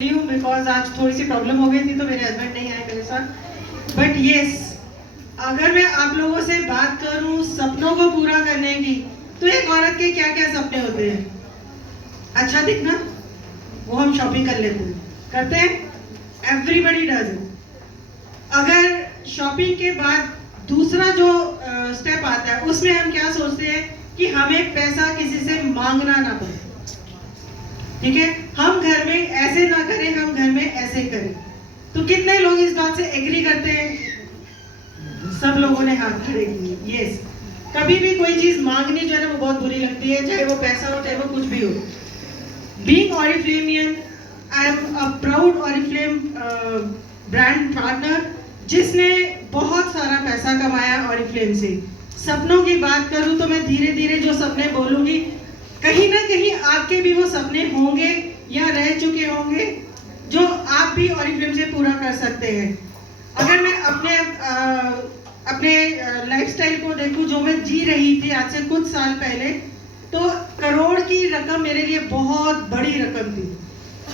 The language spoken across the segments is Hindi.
बिकॉज आज थोड़ी सी प्रॉब्लम हो गई थी तो मेरे हस्बैंड नहीं आए मेरे साथ। बट यस, अगर मैं आप लोगों से बात करूं सपनों को पूरा करने की, तो एक औरत के क्या क्या सपने होते हैं? अच्छा दिखना, वो हम शॉपिंग कर लेते हैं, करते हैं, एवरीबडी डज इट। अगर शॉपिंग के बाद दूसरा जो स्टेप आता है उसमें हम क्या सोचते हैं कि हमें पैसा किसी से मांगना ना पड़े। ठीक है, हम घर में ऐसे ना करें, हम घर में ऐसे करें। तो कितने लोग इस बात से एग्री करते हैं? सब लोगों ने हाथ खड़े किए। यस, कभी भी कोई चीज मांगनी जो है ना वो बहुत बुरी लगती है, चाहे वो पैसा हो चाहे वो कुछ भी हो। Being Oriflamian, I am a proud Oriflame brand partner जिसने बहुत सारा पैसा कमाया ऑरिफ्लेम से। सपनों की बात करूं तो मैं धीरे धीरे जो सपने बोलूंगी, कहीं ना कहीं आपके भी वो सपने होंगे या रह चुके होंगे जो आप भी ऑरिफ्लेम से पूरा कर सकते हैं। अगर मैं अपने लाइफस्टाइल को देखूं जो मैं जी रही थी आज से कुछ साल पहले, तो करोड़ की रकम मेरे लिए बहुत बड़ी रकम थी।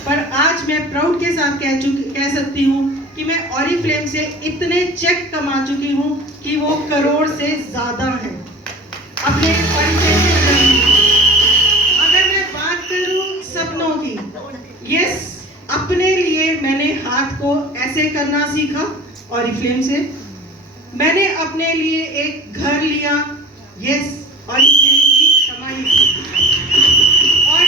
पर आज मैं प्राउड के साथ कह सकती हूँ कि मैं ऑरिफ्लेम से इतने चेक कमा चुकी हूँ कि वो करोड़ से ज्यादा है अपने ऑरिफ्लेम से। सपनों की, यस, अपने लिए मैंने हाथ को ऐसे करना सीखा ऑरिफ्लेम से। मैंने अपने लिए एक घर लिया, यस, ऑरिफ्लेम की कमाई से। और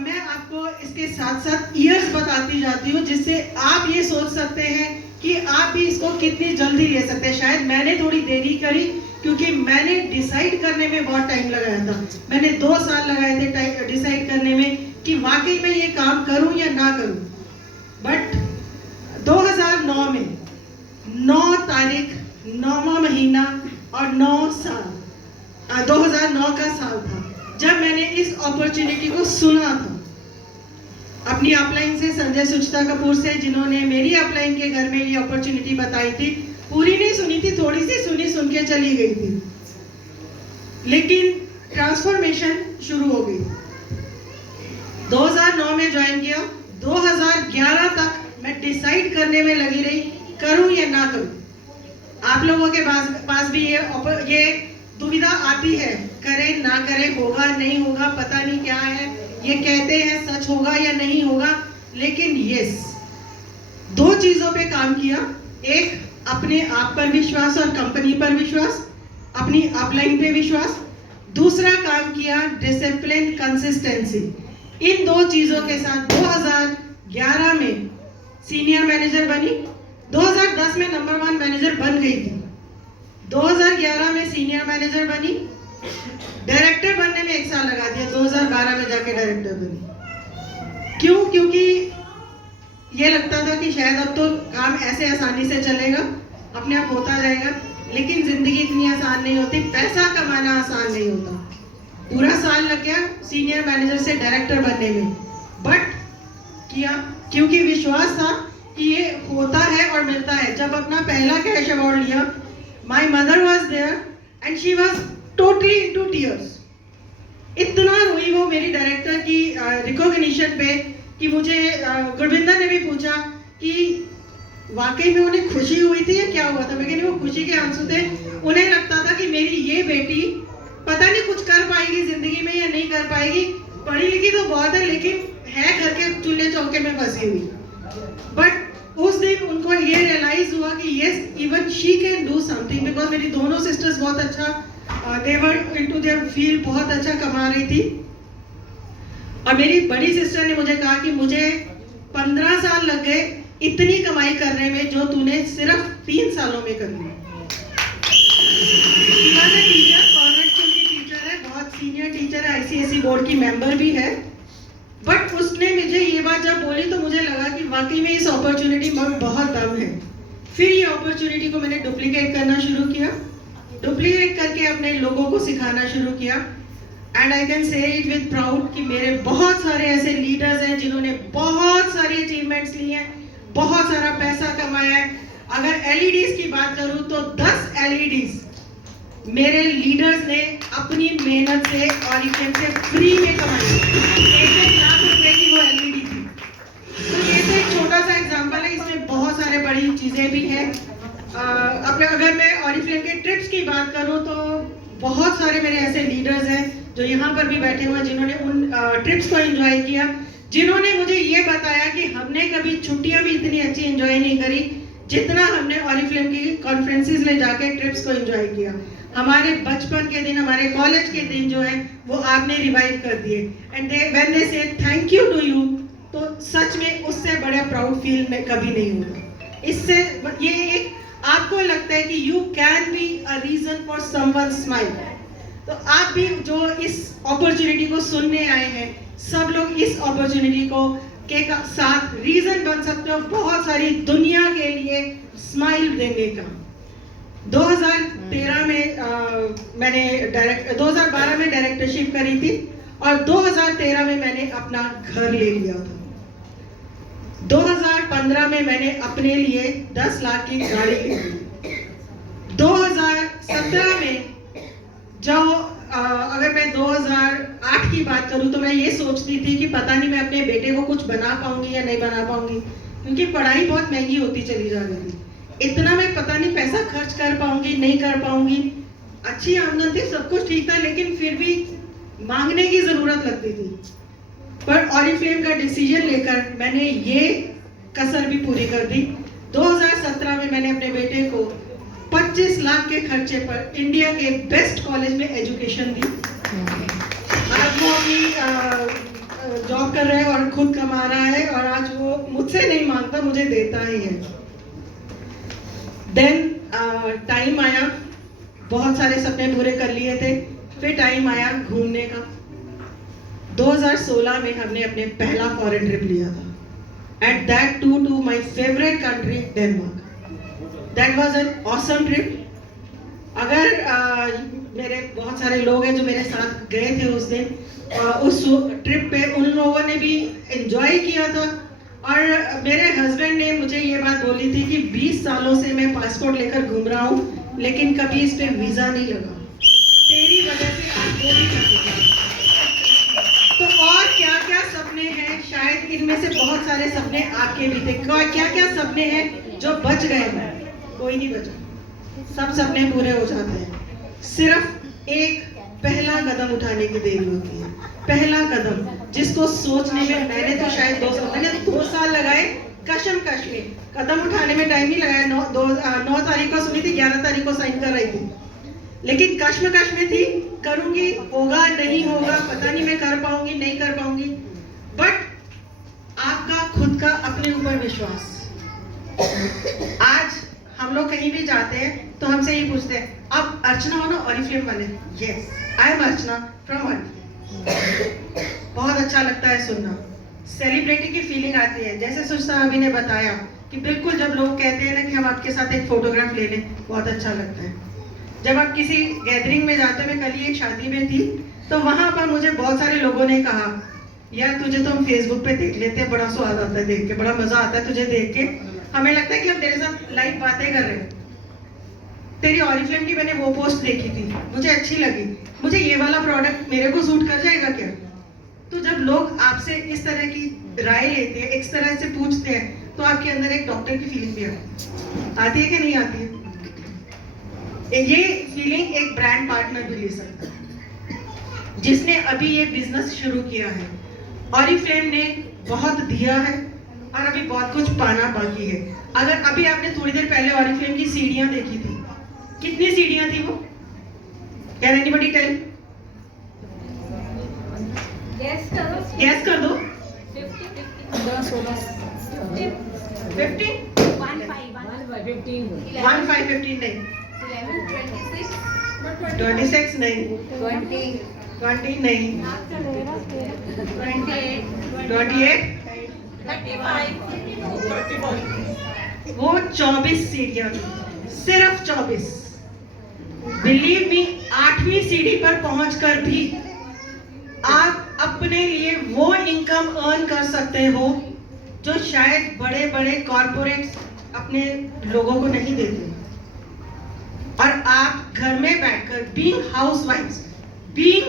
मैं आपको इसके साथ साथ ईयर्स बताती जाती हूँ जिससे आप ये सोच सकते हैं कि आप भी इसको कितनी जल्दी ले सकते हैं। शायद मैंने थोड़ी देरी करी क्योंकि मैंने डिसाइड करने में बहुत टाइम लगाया था। मैंने 2 साल लगाए थे डिसाइड करने में कि वाकई में ये काम करूं या ना करूं। बट 2009 में 9 तारीख 9वां महीना और 9 साल 2009 का साल था जब मैंने इस अपॉर्चुनिटी को सुना था अपनी अपलाइन से, संजय सुचिता कपूर से, जिन्होंने मेरी अपलाइन के घर में ये अपॉर्चुनिटी बताई थी। पूरी नहीं सुनी थी, थोड़ी सी सुनी, सुन के चली गई थी, लेकिन ट्रांसफॉर्मेशन शुरू हो गई। 2009 में ज्वाइन किया, 2011 तक मैं डिसाइड करने में लगी रही करूं या ना करूं। आप लोगों के पास भी ये दुविधा आती है, करें ना करें, होगा नहीं होगा, पता नहीं क्या है, ये कहते हैं सच होगा या नहीं होगा। लेकिन यस, 2 चीजों पे काम किया। एक, अपने आप पर विश्वास और कंपनी पर विश्वास, अपनी अपलाइन पे विश्वास। दूसरा काम किया डिसिप्लिन, कंसिस्टेंसी। इन 2 चीजों के साथ 2011 में सीनियर मैनेजर बनी। 2010 में नंबर 1 मैनेजर बन गई थी। 2011 में सीनियर मैनेजर बनी। डायरेक्टर बनने में 1 साल लगा दिया, 2012 में जाके डायरेक्टर बनी। क्यों? क्योंकि ये लगता था कि शायद अब तो काम ऐसे आसानी से चलेगा, अपने आप होता जाएगा। लेकिन जिंदगी इतनी आसान नहीं होती, पैसा कमाना आसान नहीं होता। पूरा साल लग गया सीनियर मैनेजर से डायरेक्टर बनने में, बट किया क्योंकि विश्वास था कि ये होता है और मिलता है। जब अपना पहला कैश अवार्ड लिया, my mother was there and she was totally into tears. इतना रोई वो मेरी डायरेक्टर की रिकॉग्निशन पे कि मुझे गुरविंदर ने भी पूछा कि वाकई में उन्हें खुशी हुई थी या क्या हुआ था। मैं कहती वो खुशी के आंसू थे। उन्हें लगता था कि मेरी ये बेटी पता नहीं कुछ कर पाएगी जिंदगी में या नहीं कर पाएगी, पढ़ी लिखी तो बहुत है लेकिन है घर के चूल्हे चौके में फंसी हुई। बट उस दिन उनको ये रियलाइज हुआ कि yes, even she can do something, because मेरी दोनों सिस्टर्स बहुत अच्छा, दे वर इनटू देयर फील्ड, बहुत अच्छा कमा रही थी। और मेरी बड़ी सिस्टर ने मुझे कहा कि मुझे 15 साल लग गए इतनी कमाई करने में जो तूने सिर्फ 3 सालों में कर ली। सीनियर टीचर है, ICSE बोर्ड की मेंबर भी है। बट उसने मुझे ये बात जब बोली तो मुझे लगा कि वाकई में इस अपॉर्चुनिटी में बहुत दम है। फिर ये अपॉर्चुनिटी को मैंने डुप्लीकेट करना शुरू किया, डुप्लीकेट करके अपने लोगों को सिखाना शुरू किया। And I can say it with proud कि मेरे बहुत सारे ऐसे लीडर्स हैं जिन्होंने बहुत सारी अचीवमेंट्स ली हैं, बहुत सारा पैसा कमाया है। अगर LEDs की बात करूं तो 10 LEDs मेरे लीडर्स ने अपनी मेहनत से और से फ्री में कमाई। 1 लाख रुपए की वो LED थी। बड़ी चीज़ें भी हैं। अपने अगर मैं ऑरिफ्लेम के ट्रिप्स की बात करूं तो बहुत सारे मेरे ऐसे लीडर्स हैं जो यहाँ पर भी बैठे हुए हैं जिन्होंने उन ट्रिप्स को एंजॉय किया, जिन्होंने मुझे ये बताया कि हमने कभी छुट्टियां भी इतनी अच्छी एंजॉय नहीं करी जितना हमने ऑरिफ्लेम की कॉन्फ्रेंसेस में जाके ट्रिप्स को एंजॉय किया। हमारे बचपन के दिन, हमारे कॉलेज के दिन जो है वो आपने रिवाइव कर दिए। एंड व्हेन दे से थैंक यू टू यू, तो सच में उससे बड़ा प्राउड फील में कभी नहीं होगा। इससे ये एक आपको लगता है कि you can be a reason for someone smile. तो आप भी जो इस अपॉर्चुनिटी को सुनने आए हैं, सब लोग इस अपॉर्चुनिटी को के साथ रीजन बन सकते हो बहुत सारी दुनिया के लिए स्माइल देने का। 2013 में मैंने 2012 में डायरेक्टरशिप करी थी और 2013 में मैंने अपना घर ले लिया था। 2015 में मैंने अपने लिए 10 लाख की गाड़ी ली थी। 2017 में जो अगर मैं 2008 की बात करूं तो मैं ये सोचती थी कि पता नहीं मैं अपने बेटे को कुछ बना पाऊंगी या नहीं बना पाऊंगी, क्योंकि पढ़ाई बहुत महंगी होती चली जा रही थी। इतना मैं पता नहीं पैसा खर्च कर पाऊंगी नहीं कर पाऊंगी। अच्छी आमदन थी, सब कुछ ठीक था, लेकिन फिर भी मांगने की जरूरत लगती थी। पर ऑरिफ्लेम का डिसीजन लेकर मैंने ये कसर भी पूरी कर दी। 2017 में मैंने अपने बेटे को 25 लाख के खर्चे पर इंडिया के बेस्ट कॉलेज में एजुकेशन दी। आज वो अपनी जॉब कर रहा है और खुद कमा रहा है, और आज वो मुझसे नहीं मांगता, मुझे देता ही है। देन टाइम आया, बहुत सारे सपने पूरे कर लिए थे, फिर टाइम आया घूमने का। 2016 में हमने अपने पहला फॉरेन ट्रिप लिया था, at that to my favourite country Denmark. That was an awesome trip. अगर मेरे बहुत सारे लोग हैं जो मेरे साथ गए थे उस दिन, उस ट्रिप पे उन लोगों ने भी एंजॉय किया था। और मेरे हस्बैंड ने मुझे ये बात बोली थी कि 20 सालों से मैं पासपोर्ट लेकर घूम रहा हूँ, लेकिन कभी इस पे वीजा नहीं लगा, तेरी वजह से आज वो भी कर दिया। तो और क्या क्या सपने हैं, शायद इनमें से बहुत सारे सपने आपके भी थे। क्या क्या सपने हैं जो बच गए हैं? कोई नहीं बचा, सब सपने पूरे हो जाते हैं। सिर्फ एक पहला कदम उठाने की देरी होती है। पहला कदम जिसको सोचने में मैंने तो शायद 2 साल लगाए, कशमकश में कदम उठाने में टाइम नहीं लगाया। 9 तारीख को सुनी थी, 11 तारीख को साइन कर रही थी, लेकिन कश्मकश में थी, करूंगी, होगा नहीं होगा, पता नहीं मैं कर पाऊंगी नहीं कर पाऊंगी। बट आपका खुद का अपने ऊपर विश्वास। आज हम लोग कहीं भी जाते हैं तो हमसे ये पूछते हैं, आप अर्चना हो ना ऑरिफ्लेम वाले? Yes, I am Archana from Oriflame. बहुत अच्छा लगता है सुनना, सेलिब्रिटी की फीलिंग आती है। जैसे सुषमा अभी ने बताया कि बिल्कुल जब लोग कहते हैं ना कि हम आपके साथ एक फोटोग्राफ ले लें, बहुत अच्छा लगता है। जब आप किसी गैदरिंग में जाते हैं, मैं कल ही एक शादी में थी, तो वहां पर मुझे बहुत सारे लोगों ने कहा, यार तुझे तो हम फेसबुक पे देख लेते हैं, बड़ा स्वाद आता है देख के, बड़ा मजा आता है तुझे देख के, हमें लगता है कि हम तेरे साथ लाइव बातें कर रहे हैं। तेरी ऑरिफ्लेम की मैंने वो पोस्ट देखी थी, मुझे अच्छी लगी, मुझे ये वाला प्रोडक्ट मेरे को सूट कर जाएगा क्या? तो जब लोग आपसे इस तरह की राय लेते हैं, इस तरह से पूछते हैं, तो आपके अंदर एक डॉक्टर की फीलिंग भी आती है कि नहीं आती है? ये फीलिंग एक ब्रांड पार्टनर भी ले सकता है जिसने अभी ये बिजनेस शुरू किया है। ऑरिफ्लेम ने बहुत दिया है और अभी बहुत कुछ पाना बाकी है। अगर अभी आपने थोड़ी देर पहले ऑरिफ्लेम की सीढ़ियां देखी थी, कितनी सीढ़ियां थी वो? Can anybody tell? गैस करो, गैस कर दो। 50 15 नहीं, 26 नहीं, 20 नहीं, 28 वो 24 सीढ़ियां, सिर्फ 24। बिलीव मी, 8वीं सीढ़ी पर पहुंचकर भी आप अपने लिए वो इनकम अर्न कर सकते हो जो शायद बड़े बड़े कॉर्पोरेट्स अपने लोगों को नहीं देते। और आप घर में बैठकर being housewife, being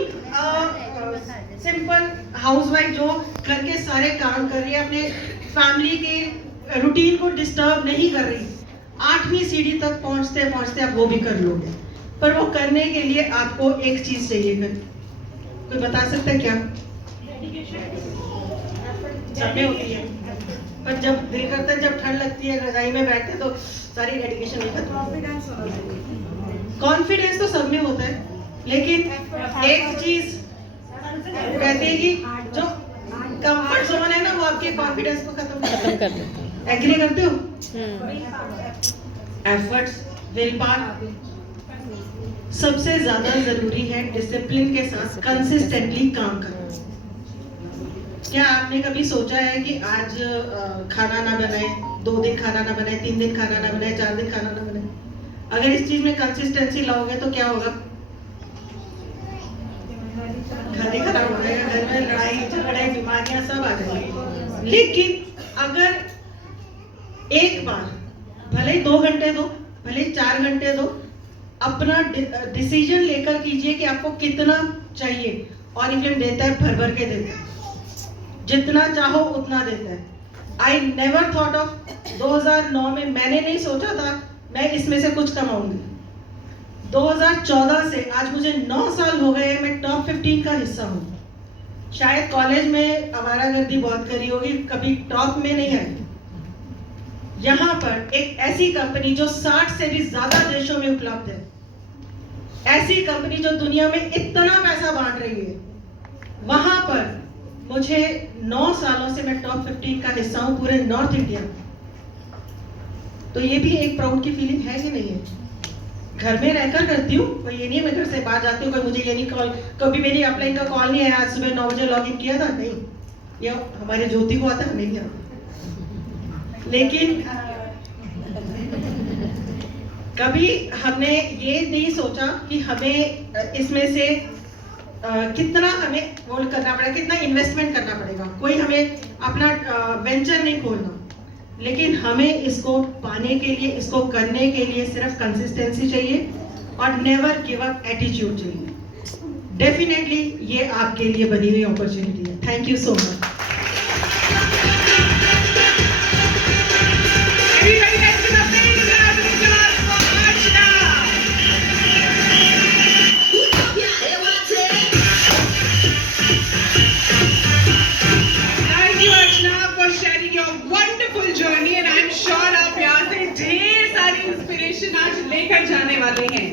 simple housewife जो घर के सारे काम कर रही है, अपने फैमिली के रूटीन को डिस्टर्ब नहीं कर रही, 8वीं सीढ़ी तक पहुंचते पहुंचते आप वो भी कर लोगे। पर वो करने के लिए आपको एक चीज चाहिए। कोई बता सकता है क्या? सब में होती है, पर जब दिल करता है, जब ठंड लगती है, रजाई में बैठते तो सारी डेडिकेशन नहीं खत्म। कॉन्फिडेंस तो सब में होता है, लेकिन एक चीज कहते हैं कि जो कंफर्ट जोन है ना, वो आपके कॉन्फिडेंस को खत्म कर देता है। एग्री करते हो? एफर्ट्स, विल पावर, सबसे ज्यादा जरूरी है डिसिप्लिन के साथ कंसिस्टेंटली काम करना। क्या आपने कभी सोचा है कि आज खाना ना बनाए, 2 दिन खाना ना बनाए, 3 दिन खाना ना बनाए, 4 दिन खाना ना बनाए? अगर इस चीज में कंसिस्टेंसी लाओगे तो क्या होगा? घर ही खराब हो जाएगा, घर में लड़ाई झगड़े बीमारियां सब आ जाएंगी। लेकिन अगर एक बार, भले 2 घंटे दो, भले 4 घंटे दो, अपना डिसीजन लेकर कीजिए कि आपको कितना चाहिए। ऑरिफ्लेम देता है, भर भर के देता है, जितना चाहो उतना देता है। आई नेवर थॉट ऑफ 2009 में मैंने नहीं सोचा था मैं इसमें से कुछ कमाऊंगी। 2014 से आज मुझे 9 साल हो गए, मैं टॉप 15 का हिस्सा हूँ। शायद कॉलेज में आवारागर्दी बहुत करी होगी, कभी टॉप में नहीं आई। यहाँ पर एक ऐसी कंपनी जो 60 से भी ज्यादा देशों में उपलब्ध है, ऐसी कंपनी जो दुनिया में इतना पैसा बांट रही है, वहां पर मुझे 9 सालों से मैं टॉप 15 का हिस्सा हूं पूरे नॉर्थ इंडिया। तो ये भी एक प्राउड की फीलिंग है कि नहीं है? घर में रहकर करती हूँ, कोई ये नहीं है मैं घर से बाहर जाती हूँ, कोई मुझे ये नहीं कॉल, कभी मेरी अपलाइन का कॉल नहीं आया, आज सुबह 9 बजे लॉग इन किया था, नहीं, ये हमारे ज्योति को आता है, हमें नहीं आता। लेकिन कभी हमने ये नहीं सोचा कि हमें इसमें से कितना हमें वो करना पड़ेगा, कितना इन्वेस्टमेंट करना पड़ेगा। कोई हमें अपना वेंचर नहीं खोलना, लेकिन हमें इसको पाने के लिए, इसको करने के लिए सिर्फ कंसिस्टेंसी चाहिए और नेवर गिव अप एटीट्यूड चाहिए। डेफिनेटली ये आपके लिए बनी हुई अपॉर्चुनिटी है। Thank you so much. journey and I'm sure आप यहाँ से ढेर सारी इंस्पिरेशन आज लेकर जाने वाले हैं।